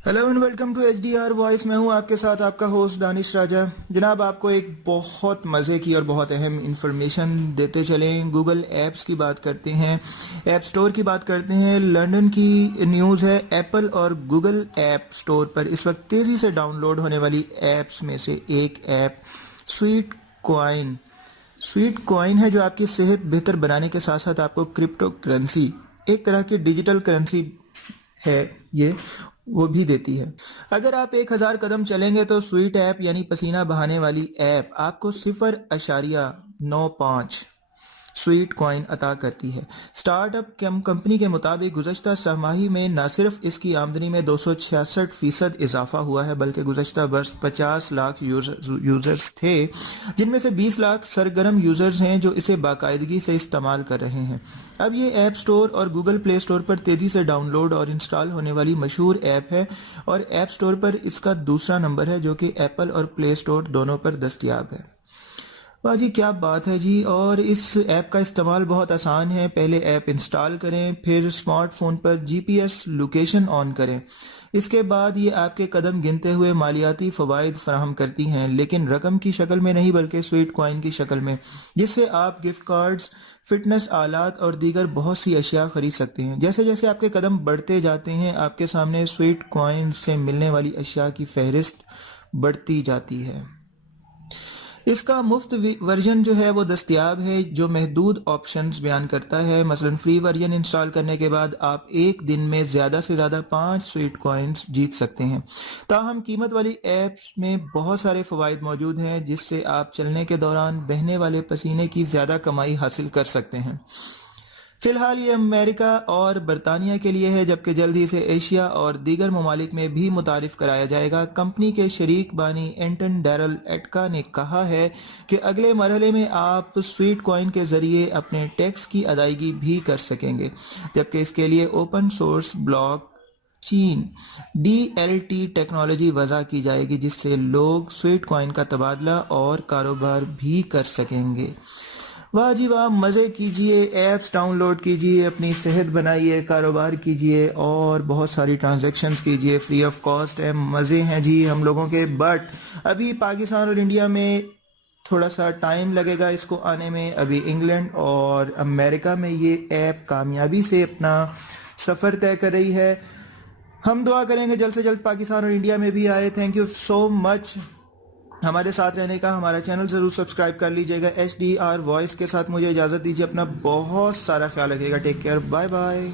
Hello and welcome to HDR voice. मैं हूं आपके साथ आपका होस्ट दानिश राजा। जनाब, आपको एक बहुत मज़े की और बहुत अहम इंफॉर्मेशन देते चलें। गूगल ऐप्स की बात करते हैं, ऐप स्टोर की बात करते हैं। लंदन की न्यूज़ है, एप्पल और गूगल ऐप स्टोर पर इस वक्त तेज़ी से डाउनलोड होने वाली ऐप्स में से एक ऐप स्वीट कॉइन है, जो आपकी सेहत बेहतर बनाने के साथ साथ आपको क्रिप्टो करेंसी, एक तरह की डिजिटल करेंसी है ये, वो भी देती है। अगर आप 1000 कदम चलेंगे तो स्वीट ऐप यानी पसीना बहाने वाली ऐप आपको 0.95 स्वीट कॉइन अता करती है। स्टार्टअप कंपनी के मुताबिक गुज़श्ता छमाही में न सिर्फ इसकी आमदनी में 266% इजाफा हुआ है, बल्कि गुज़श्ता वर्ष 50 लाख यूजर्स थे, जिनमें से 20 लाख सरगर्म यूजर्स हैं जो इसे बाकायदगी से इस्तेमाल कर रहे हैं। अब ये ऐप स्टोर और गूगल प्ले स्टोर पर तेज़ी से डाउनलोड और इंस्टॉल होने वाली मशहूर ऐप है, और ऐप स्टोर पर इसका दूसरा नंबर है, जो कि एप्पल और प्ले स्टोर दोनों पर दस्तयाब है। वाह जी, क्या बात है जी। और इस ऐप का इस्तेमाल बहुत आसान है। पहले ऐप इंस्टॉल करें, फिर स्मार्टफोन पर जीपीएस लोकेशन ऑन करें। इसके बाद ये आपके कदम गिनते हुए मालियाती फ़वाइद फराहम करती हैं, लेकिन रकम की शक्ल में नहीं बल्कि स्वीट कॉइन की शक्ल में, जिससे आप गिफ्ट कार्ड्स, फिटनेस आलात और दीगर बहुत सी अशिया खरीद सकते हैं। जैसे जैसे आपके कदम बढ़ते जाते हैं, आपके सामने स्वीट कॉइन से मिलने वाली अशिया की फहरिस्त बढ़ती जाती है। इसका मुफ्त वर्जन जो है वो दस्तयाब है, जो महदूद ऑप्शंस बयान करता है। मसलन फ्री वर्जन इंस्टॉल करने के बाद आप एक दिन में ज़्यादा से ज़्यादा 5 स्वीट कॉइन्स जीत सकते हैं। ताहम कीमत वाली ऐप्स में बहुत सारे फ़वाइद मौजूद हैं, जिससे आप चलने के दौरान बहने वाले पसीने की ज़्यादा कमाई हासिल कर सकते हैं। फिलहाल ये अमेरिका और बरतानिया के लिए है, जबकि जल्द ही इसे एशिया और दीगर ममालिक में भी मुतारिफ कराया जाएगा। कंपनी के शरीक बानी एंटन डैरल एटका ने कहा है कि अगले मरहले में आप स्वीट कॉइन के जरिए अपने टैक्स की अदायगी भी कर सकेंगे, जबकि इसके लिए ओपन सोर्स ब्लॉक चीन DLT टेक्नोलॉजी वज़ा की जाएगी, जिससे लोग स्वीट कॉइन का तबादला और कारोबार भी कर सकेंगे। वाह जी वाह, मज़े कीजिए, ऐप्स डाउनलोड कीजिए, अपनी सेहत बनाइए, कारोबार कीजिए और बहुत सारी ट्रांजैक्शंस कीजिए, फ्री ऑफ कॉस्ट है। मज़े हैं जी हम लोगों के। बट अभी पाकिस्तान और इंडिया में थोड़ा सा टाइम लगेगा इसको आने में। अभी इंग्लैंड और अमेरिका में ये ऐप कामयाबी से अपना सफ़र तय कर रही है। हम दुआ करेंगे जल्द से जल्द पाकिस्तान और इंडिया में भी आए। थैंक यू सो मच हमारे साथ रहने का। हमारा चैनल ज़रूर सब्सक्राइब कर लीजिएगा। HDR वॉइस के साथ मुझे इजाज़त दीजिए। अपना बहुत सारा ख्याल रखिएगा। Take care, bye bye.